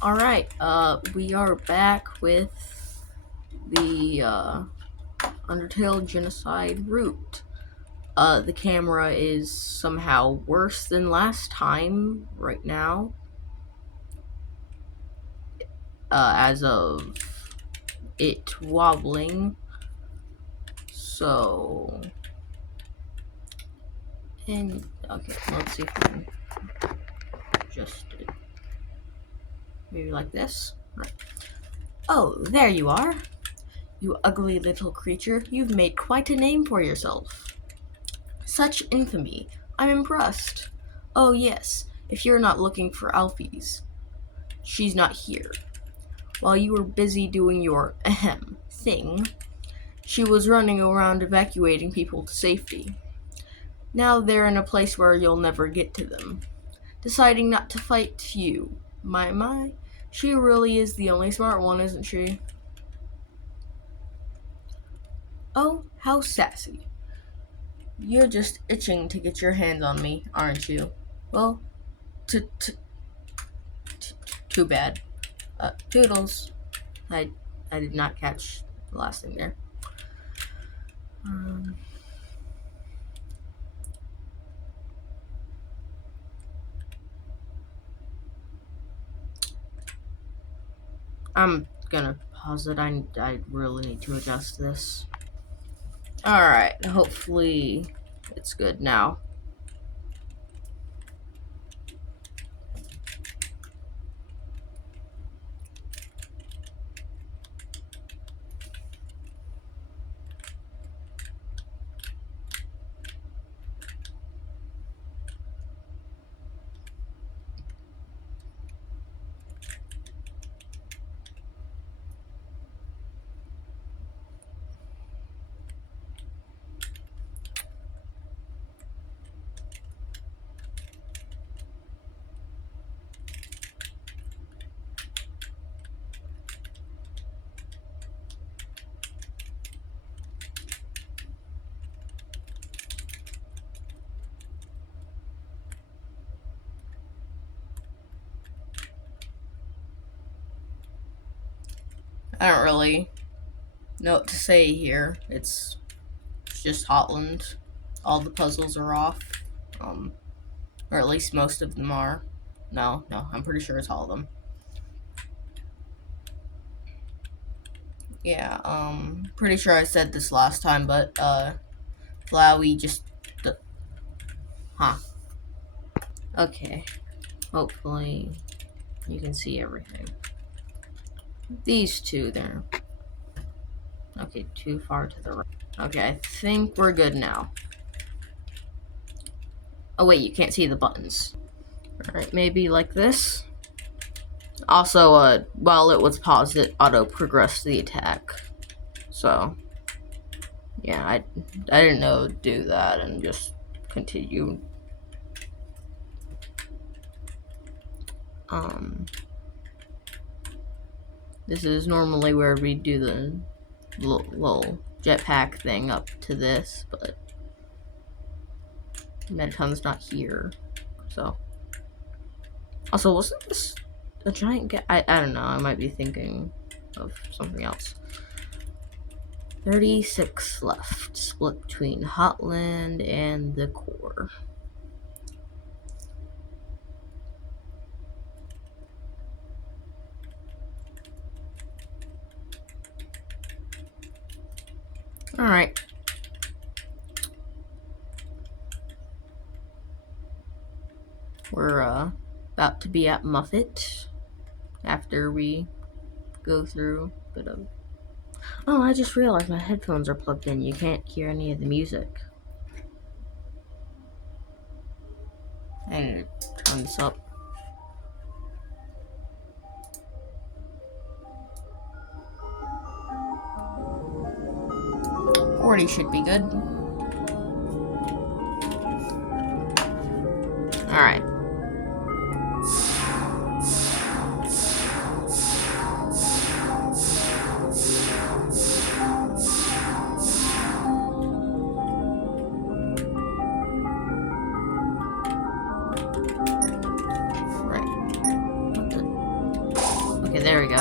Alright, we are back with the, Undertale Genocide route. The camera is somehow worse than last time right now. As of it wobbling. So... And, okay, let's see if we can adjust it. Maybe like this? Right. Oh, there you are. You ugly little creature, you've made quite a name for yourself. Such infamy. I'm impressed. Oh yes, if you're not looking for Alfie's. She's not here. While you were busy doing your thing, she was running around evacuating people to safety. Now they're in a place where you'll never get to them. Deciding not to fight you. My, she really is the only smart one, isn't she? Oh, how sassy. You're just itching to get your hands on me, aren't you? Well, too bad. Toodles. I did not catch the last thing there. I'm gonna pause it. I really need to adjust this. Alright, hopefully it's good now. I don't really know what to say here. It's just Hotland. All the puzzles are off. Or at least most of them are. No, I'm pretty sure it's all of them. Yeah, pretty sure I said this last time, but, Flowey just... Okay. Hopefully you can see everything. These two there. Okay, too far to the right. Okay, I think we're good now. Oh wait, you can't see the buttons. Alright, maybe like this. Also, while it was paused, it auto-progressed the attack. So, yeah, I didn't know to do that and just continue. This is normally where we do the little jetpack thing up to this, but Mettaton's not here, so. Also, wasn't this a giant I don't know, I might be thinking of something else. 36 left, split between Hotland and the core. Alright. We're about to be at Muffet after we go through a bit of... Oh, I just realized my headphones are plugged in. You can't hear any of the music. I need to turn this up. 40 should be good. Alright. Okay, there we go.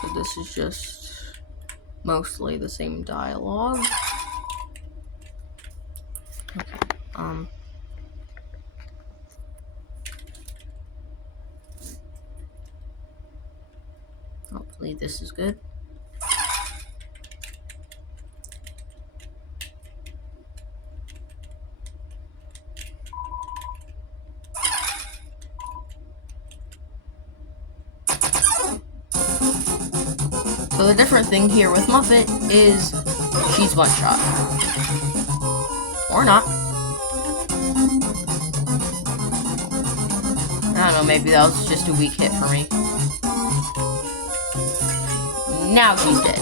So this is just mostly the same dialogue. Okay, hopefully this is good. So the different thing here with Muffet is she's one shot. Or not. I don't know, maybe that was just a weak hit for me. Now she's dead.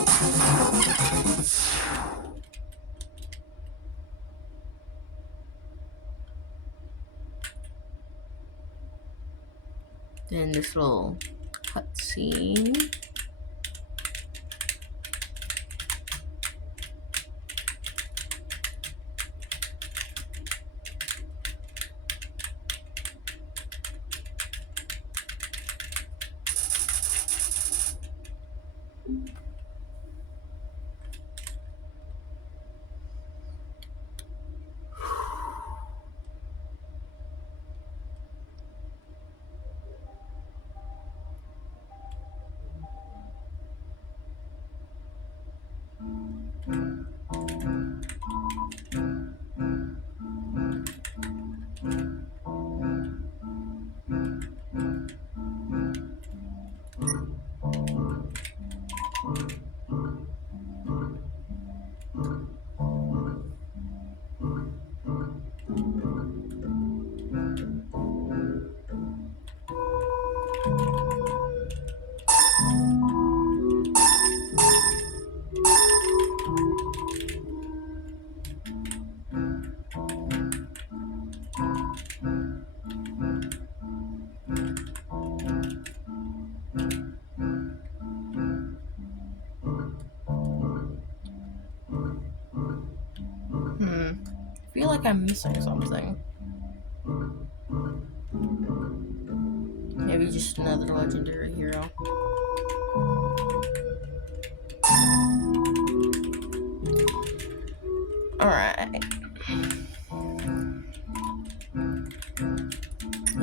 Then this little cutscene. I feel like I'm missing something. Maybe just another legendary hero. Alright. And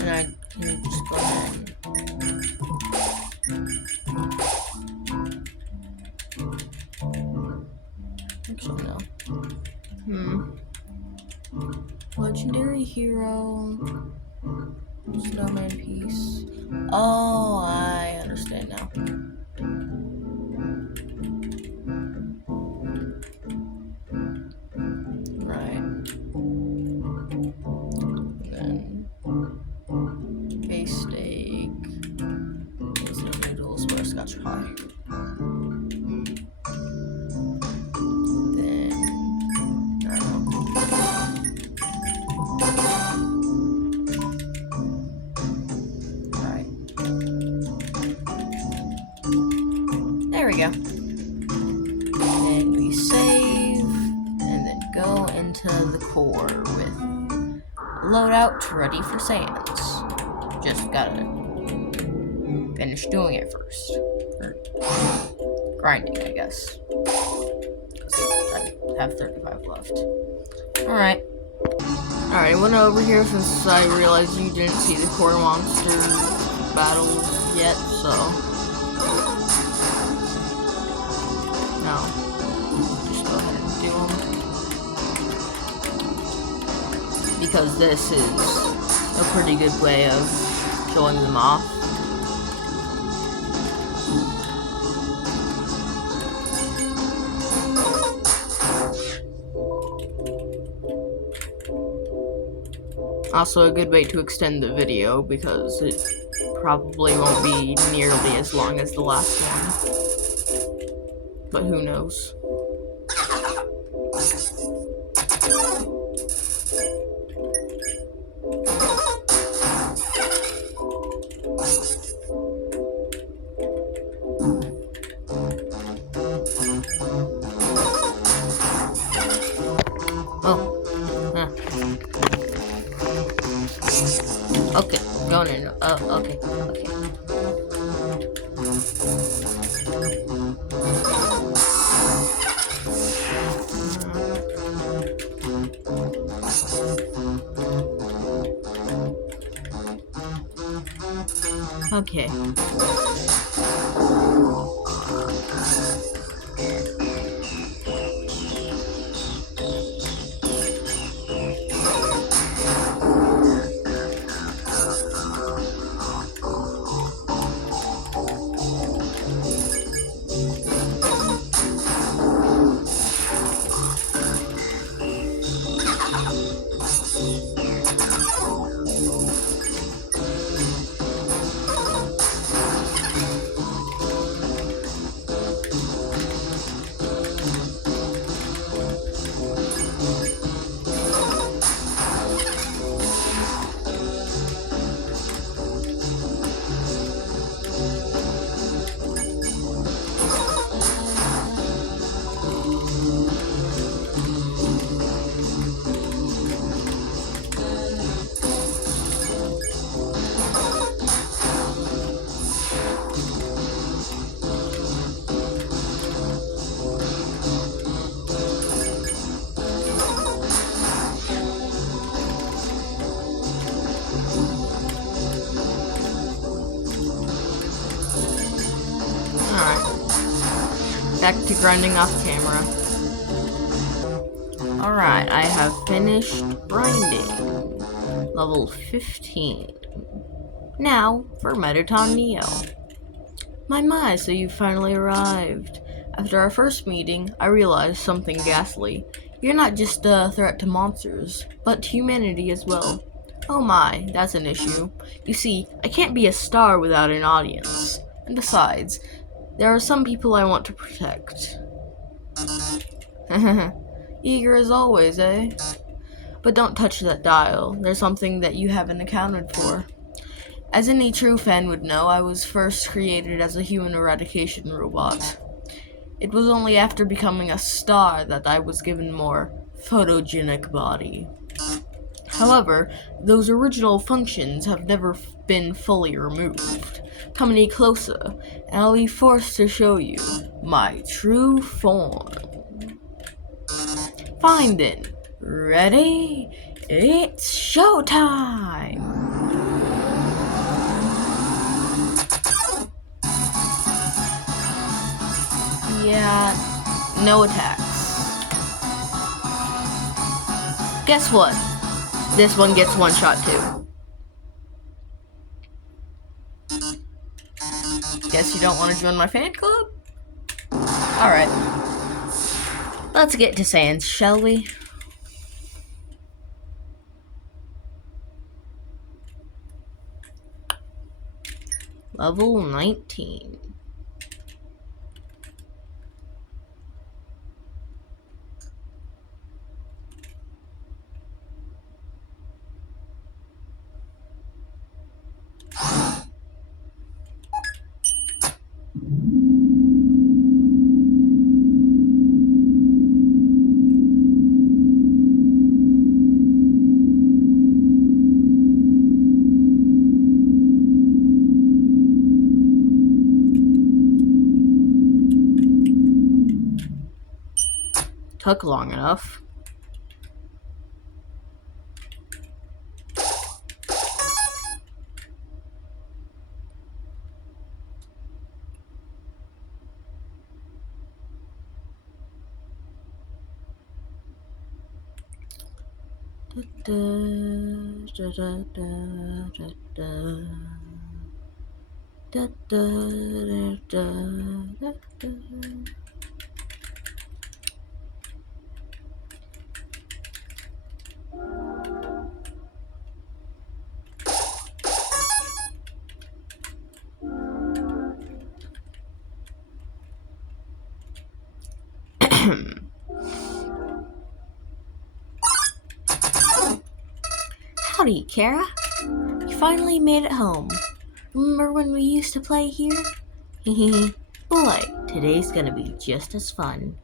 I can just go ahead and... Actually, no. Legendary hero... Snowman piece. Oh, I understand now. Right. And then base steak. Instant noodles, butterscotch pie. Then I don't know. Right. There we go. Then we save, and then go into the core with loadout ready for sands. Just gotta finish doing it first. Or grinding, I guess. I have 35 left. Alright. Alright, I went over here since I realized you didn't see the core monster battles yet, so... No. Just go ahead and do them. Because this is a pretty good way of showing them off. Also a good way to extend the video because it probably won't be nearly as long as the last one. But who knows? Okay, okay. Okay. Alright. Back to grinding off camera. Alright, I have finished grinding. Level 15. Now for Mettaton Neo. My, so you finally arrived. After our first meeting, I realized something ghastly. You're not just a threat to monsters, but to humanity as well. Oh my, that's an issue. You see, I can't be a star without an audience. And besides, there are some people I want to protect. Eager as always, eh? But don't touch that dial. There's something that you haven't accounted for. As any true fan would know, I was first created as a human eradication robot. It was only after becoming a star that I was given more photogenic body. However, those original functions have never been fully removed. Come any closer, and I'll be forced to show you my true form. Fine then. Ready? It's showtime! Yeah, no attacks. Guess what? This one gets one shot too. Guess you don't want to join my fan club? Alright. Let's get to Sans, shall we? Level 19. Took long enough. Howdy, Kara. You finally made it home. Remember when we used to play here? Hehe. Boy, today's gonna be just as fun.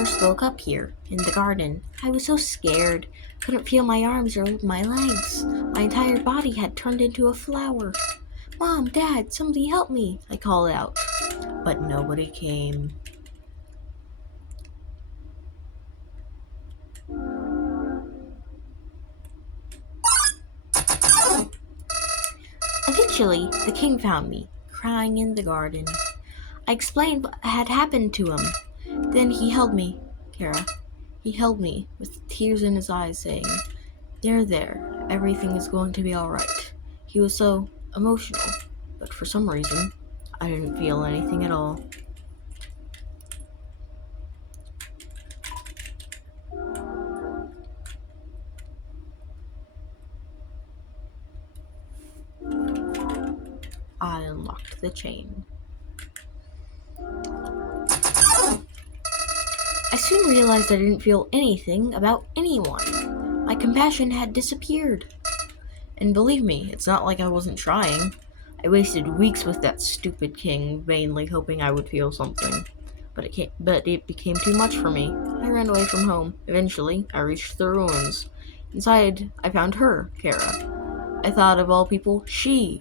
first woke up here, in the garden, I was so scared. Couldn't feel my arms or my legs. My entire body had turned into a flower. Mom, Dad, somebody help me, I called out. But nobody came. Eventually, the king found me, crying in the garden. I explained what had happened to him. Then he held me, Kara. He held me, with tears in his eyes, saying, there, everything is going to be alright. He was so emotional, but for some reason, I didn't feel anything at all. I unlocked the chain. I soon realized I didn't feel anything about anyone. My compassion had disappeared. And believe me, it's not like I wasn't trying. I wasted weeks with that stupid king, vainly hoping I would feel something. But it became too much for me. I ran away from home. Eventually, I reached the ruins. Inside, I found her, Kara. I thought of all people, she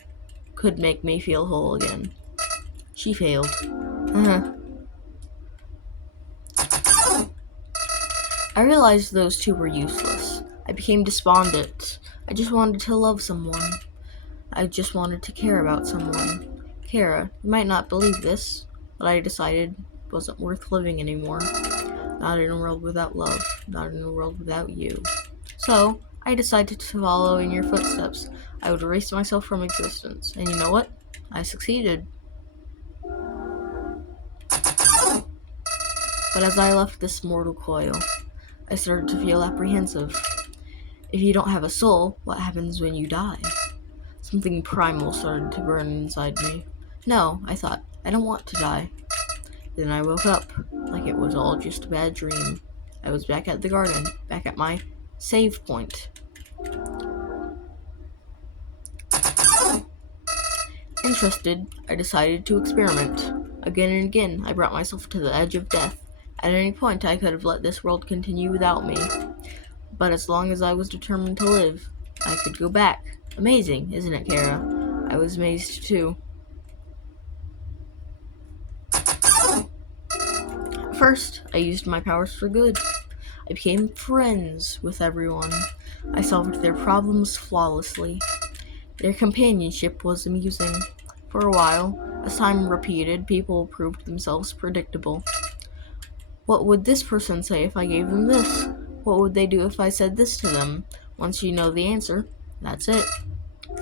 could make me feel whole again. She failed. I realized those two were useless. I became despondent. I just wanted to love someone. I just wanted to care about someone. Kara, you might not believe this, but I decided it wasn't worth living anymore. Not in a world without love. Not in a world without you. So, I decided to follow in your footsteps. I would erase myself from existence. And you know what? I succeeded. But as I left this mortal coil, I started to feel apprehensive. If you don't have a soul, what happens when you die? Something primal started to burn inside me. No, I thought, I don't want to die. Then I woke up, like it was all just a bad dream. I was back at the garden, back at my save point. Interested, I decided to experiment. Again and again, I brought myself to the edge of death. At any point, I could have let this world continue without me. But as long as I was determined to live, I could go back. Amazing, isn't it, Kara? I was amazed too. First, I used my powers for good. I became friends with everyone. I solved their problems flawlessly. Their companionship was amusing. For a while, as time repeated, people proved themselves predictable. What would this person say if I gave them this? What would they do if I said this to them? Once you know the answer, that's it.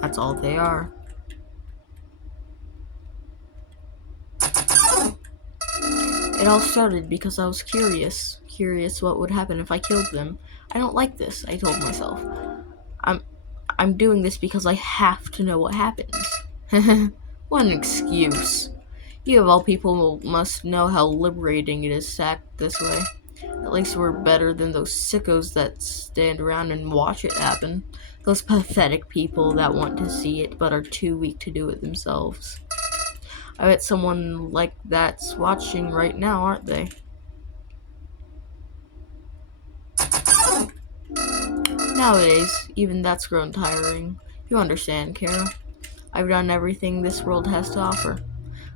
That's all they are. It all started because I was curious. Curious what would happen if I killed them. I don't like this, I told myself. I'm doing this because I have to know what happens. What an excuse. You of all people must know how liberating it is to act this way. At least we're better than those sickos that stand around and watch it happen. Those pathetic people that want to see it but are too weak to do it themselves. I bet someone like that's watching right now, aren't they? Nowadays, even that's grown tiring. You understand, Kara. I've done everything this world has to offer.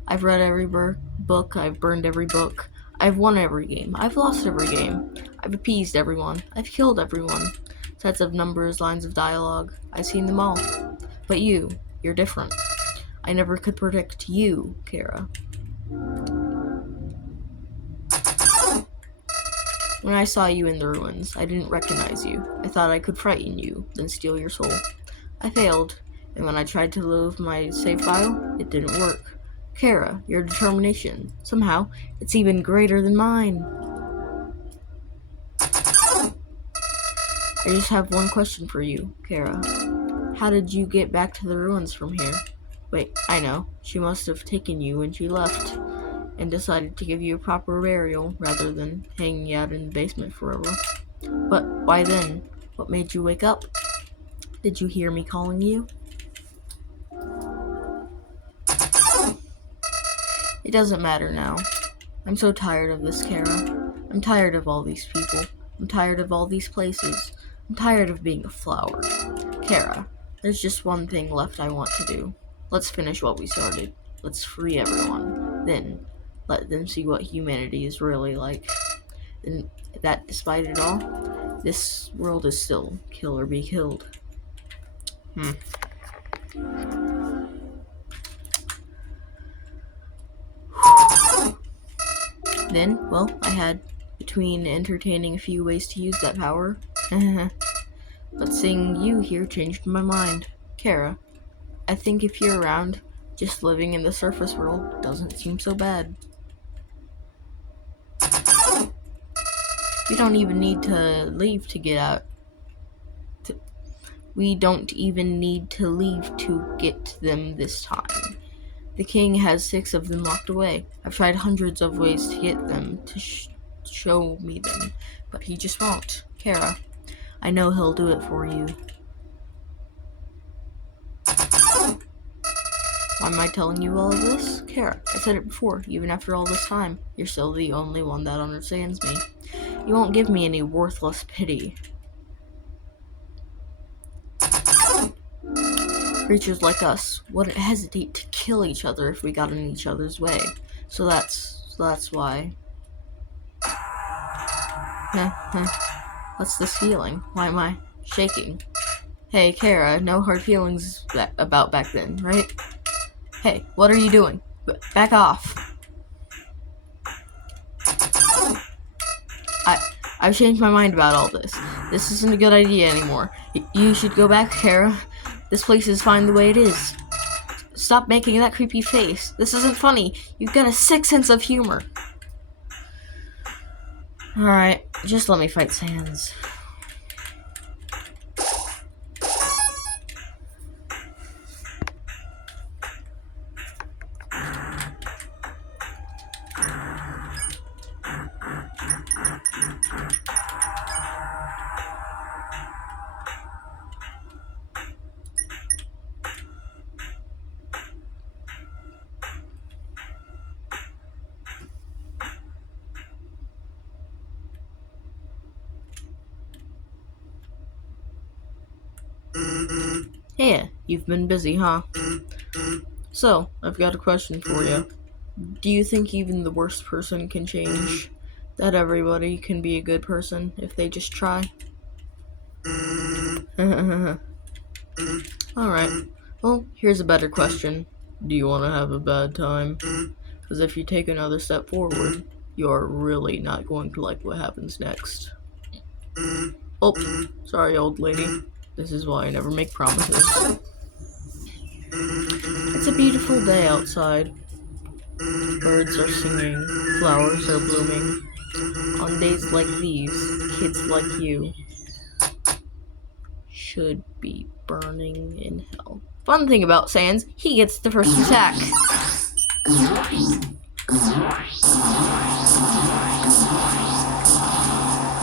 I've read every book, I've burned every book, I've won every game, I've lost every game, I've appeased everyone, I've killed everyone. Sets of numbers, lines of dialogue, I've seen them all. But you're different. I never could predict you, Kara. When I saw you in the ruins, I didn't recognize you. I thought I could frighten you, then steal your soul. I failed, and when I tried to load my save file, it didn't work. Kara, your determination, somehow, it's even greater than mine. I just have one question for you, Kara. How did you get back to the ruins from here? Wait, I know. She must have taken you when she left and decided to give you a proper burial rather than hanging out in the basement forever. But why then? What made you wake up? Did you hear me calling you? It doesn't matter now. I'm so tired of this, Kara. I'm tired of all these people. I'm tired of all these places. I'm tired of being a flower. Kara, there's just one thing left I want to do. Let's finish what we started. Let's free everyone. Then, let them see what humanity is really like. And that despite it all, this world is still kill or be killed. Then, well, I had between entertaining a few ways to use that power. But seeing you here changed my mind. Kara, I think if you're around, just living in the surface world doesn't seem so bad. We don't even need to leave to get out. We don't even need to leave to get them this time. The king has 6 of them locked away. I've tried hundreds of ways to get them to show me them, but he just won't. Kara, I know he'll do it for you. Why am I telling you all of this? Kara, I said it before, even after all this time, you're still the only one that understands me. You won't give me any worthless pity. Creatures like us wouldn't hesitate to kill each other if we got in each other's way. So that's why. What's this feeling? Why am I shaking? Hey, Kara, no hard feelings about back then, right? Hey, what are you doing? Back off. I've changed my mind about all this. This isn't a good idea anymore. You should go back, Kara. This place is fine the way it is. Stop making that creepy face. This isn't funny. You've got a sick sense of humor. Alright, just let me fight Sans. Hey, you've been busy, huh? So, I've got a question for you. Do you think even the worst person can change? That everybody can be a good person if they just try? Alright, well, here's a better question. Do you want to have a bad time? Because if you take another step forward, you're really not going to like what happens next. Oh, sorry, old lady. This is why I never make promises. It's a beautiful day outside. Birds are singing, flowers are blooming. On days like these, kids like you should be burning in hell. Fun thing about Sans, he gets the first attack.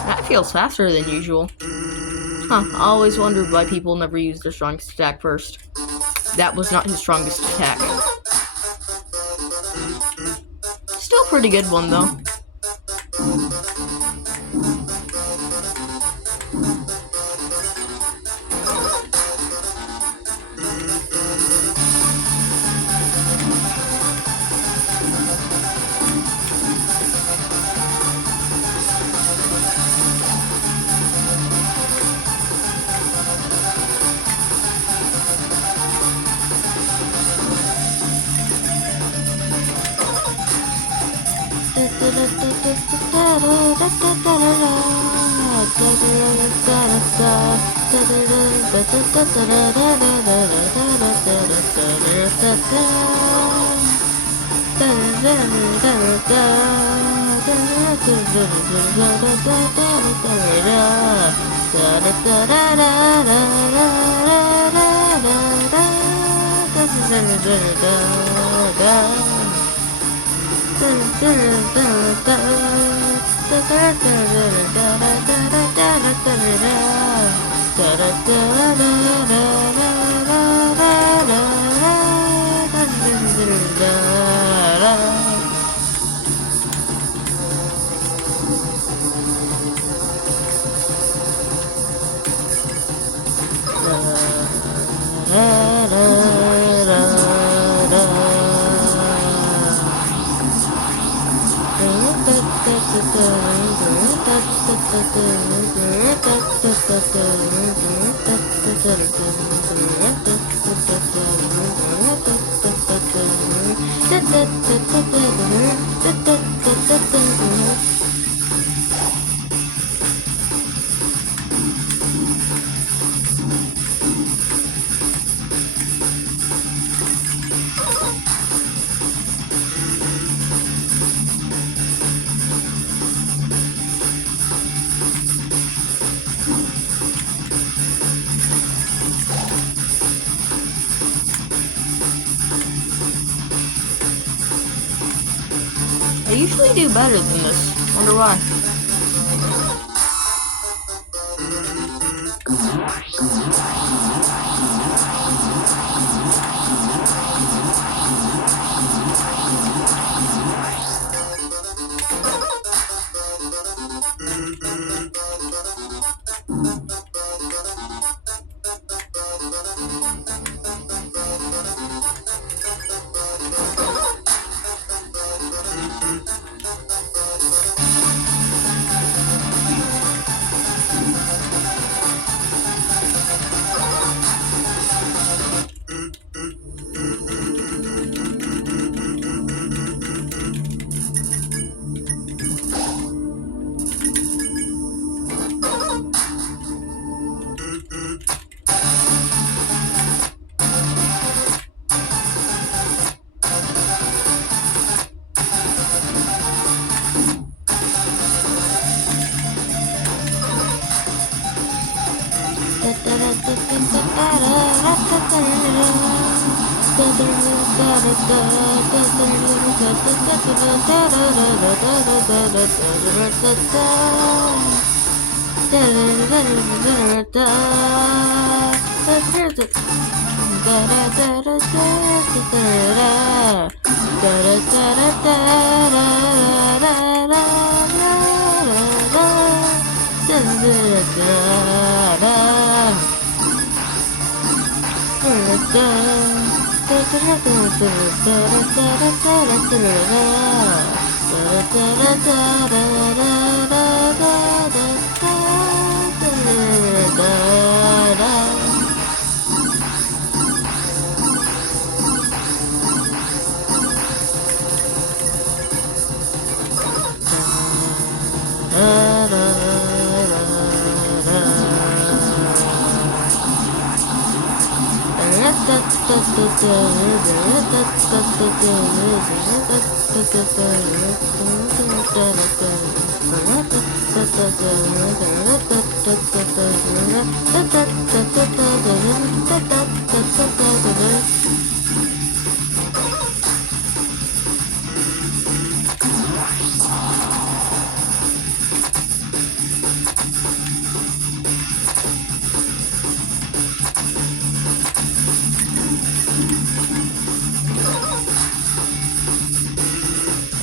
That feels faster than usual. Huh, I always wondered why people never use their strongest attack first. That was not his strongest attack. Still a pretty good one, though. I usually do better than this. Wonder why.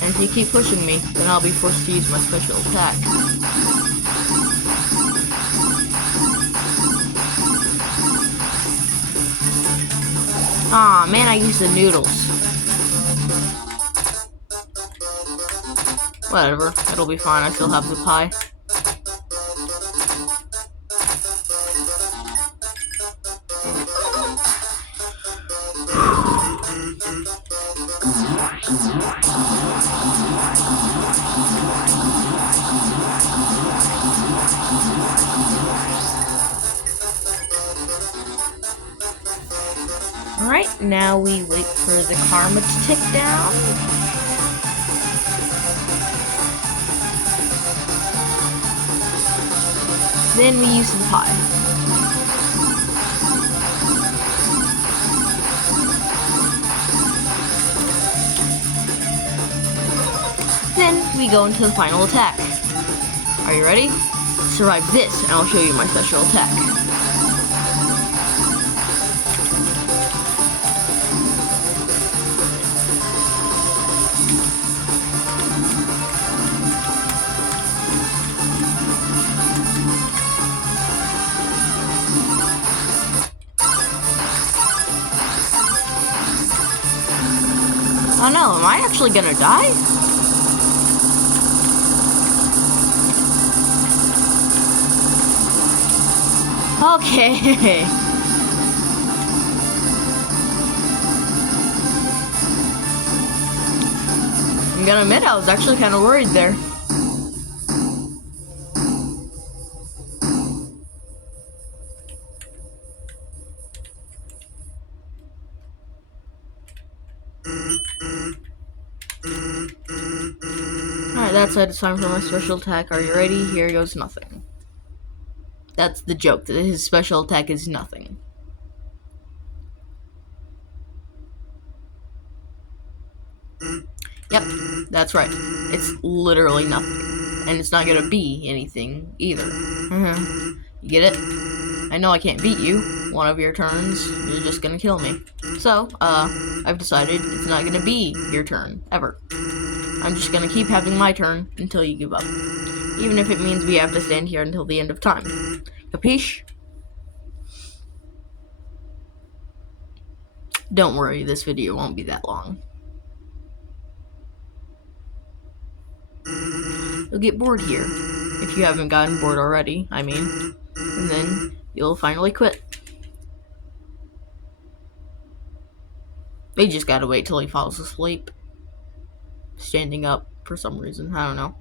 And if you keep pushing me, then I'll be forced to use my special attack. Aw, man, I used the noodles. Whatever, it'll be fine, I still have the pie. Alright, now we wait for the karma to tick down. Then we use the pie. Then we go into the final attack. Are you ready? Survive this, and I'll show you my special attack. Oh no, am I actually gonna die? Okay. I'm gonna admit, I was actually kind of worried there. Alright, that said, it's time for my special attack. Are you ready? Here goes nothing. That's the joke, that his special attack is nothing. Yep, that's right. It's literally nothing. And it's not gonna be anything either. You get it? I know I can't beat you. One of your turns, you're just gonna kill me. So, I've decided it's not gonna be your turn, ever. I'm just gonna keep having my turn until you give up. Even if it means we have to stand here until the end of time. Capiche? Don't worry, this video won't be that long. You'll get bored here, if you haven't gotten bored already, I mean, and then you'll finally quit. We just gotta wait till he falls asleep. Standing up for some reason, I don't know.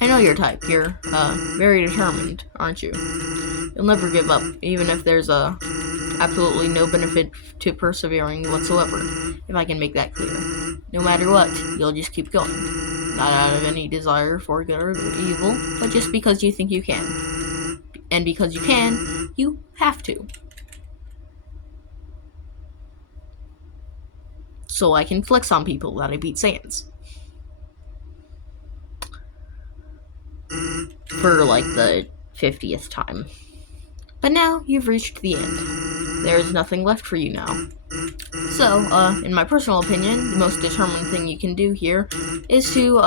I know your type. You're, very determined, aren't you? You'll never give up, even if there's, absolutely no benefit to persevering whatsoever, if I can make that clear. No matter what, you'll just keep going. Not out of any desire for good or evil, but just because you think you can. And because you can, you have to. So I can flex on people that I beat Saiyans. For, like, the 50th time. But now, you've reached the end. There's nothing left for you now. So, in my personal opinion, the most determined thing you can do here is to,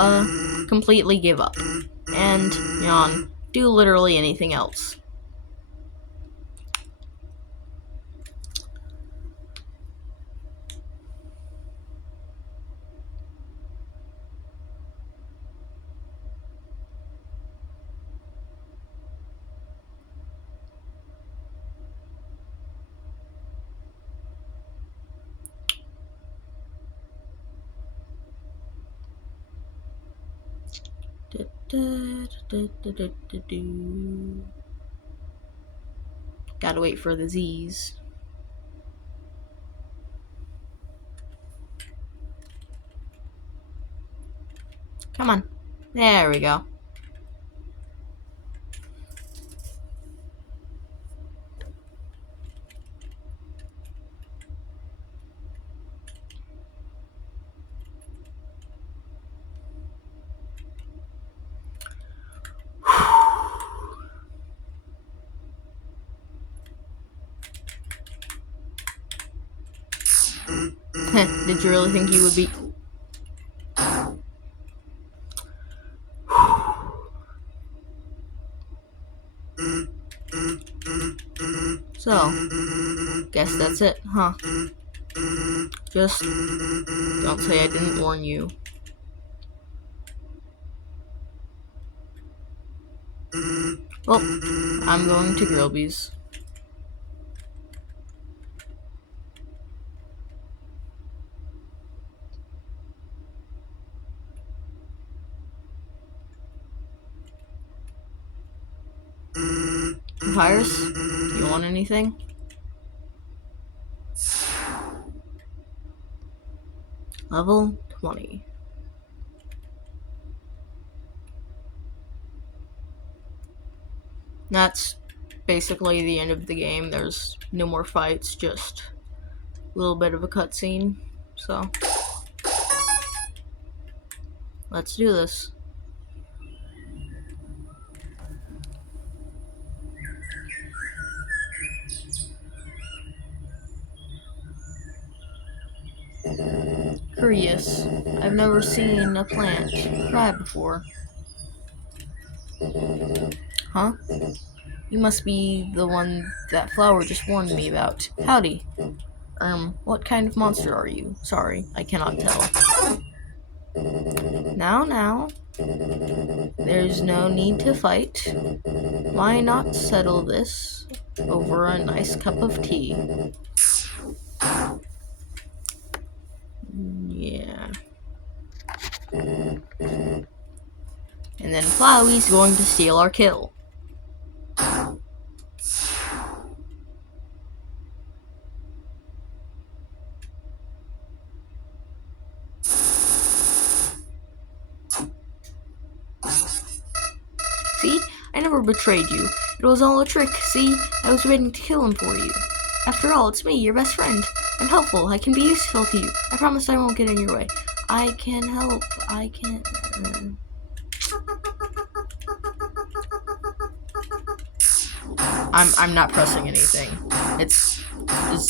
completely give up. And, do literally anything else. Gotta wait for the Z's. Come on. There we go. Did you really think you would be... So, guess that's it, huh? Just don't say I didn't warn you. Well, I'm going to Grillby's. Papyrus, you want anything? Level 20. That's basically the end of the game. There's no more fights, just a little bit of a cutscene. So, let's do this. Curious. I've never seen a plant cry before. Huh? You must be the one that flower just warned me about. Howdy. What kind of monster are you? Sorry, I cannot tell. Now, There's no need to fight. Why not settle this over a nice cup of tea? Yeah. And then Flowey's going to steal our kill. See? I never betrayed you. It was all a trick. See? I was waiting to kill him for you. After all, it's me, your best friend. I'm helpful. I can be useful to you. I promise I won't get in your way. I can help. I can... I'm not pressing anything. It's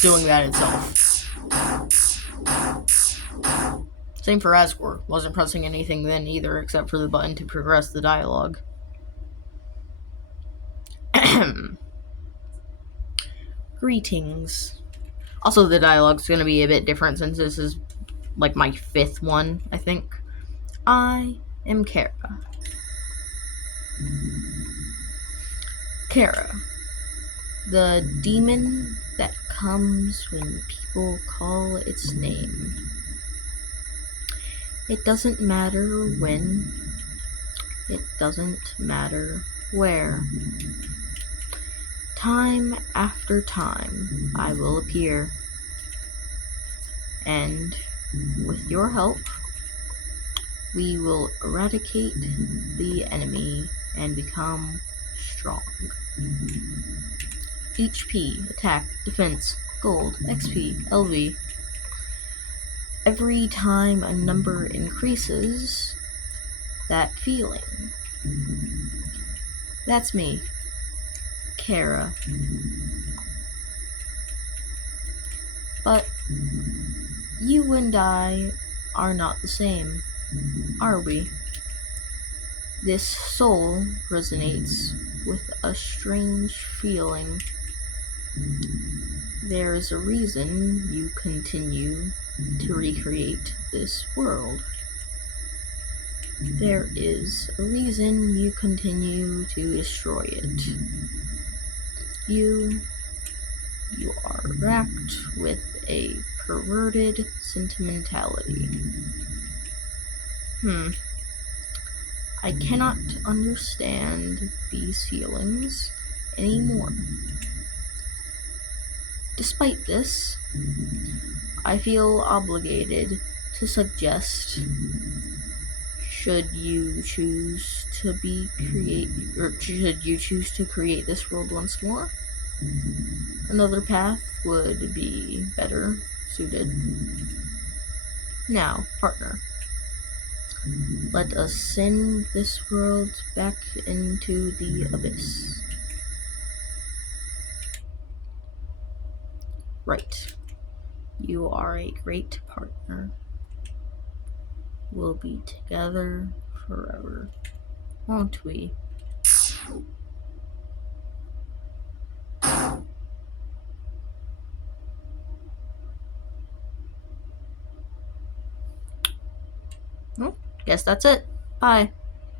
doing that itself. Same for Asgore. Wasn't pressing anything then either, except for the button to progress the dialogue. Greetings. Also, the dialogue's gonna be a bit different since this is like my 5th one, I think. I am Kara. Kara. The demon that comes when people call its name. It doesn't matter when. It doesn't matter where. Time after time, I will appear. And with your help, we will eradicate the enemy and become strong. HP, attack, defense, gold, XP, LV. Every time a number increases, that feeling. That's me, Kara. But you and I are not the same, are we? This soul resonates with a strange feeling. There is a reason you continue to recreate this world. There is a reason you continue to destroy it. You are wrapped with a perverted sentimentality. I cannot understand these feelings anymore. Despite this, I feel obligated to suggest, should you choose to create this world once more, another path would be better suited. Now, partner, let us send this world back into the abyss. Right. You are a great partner. We'll be together forever, won't we? Well, guess that's it. Bye.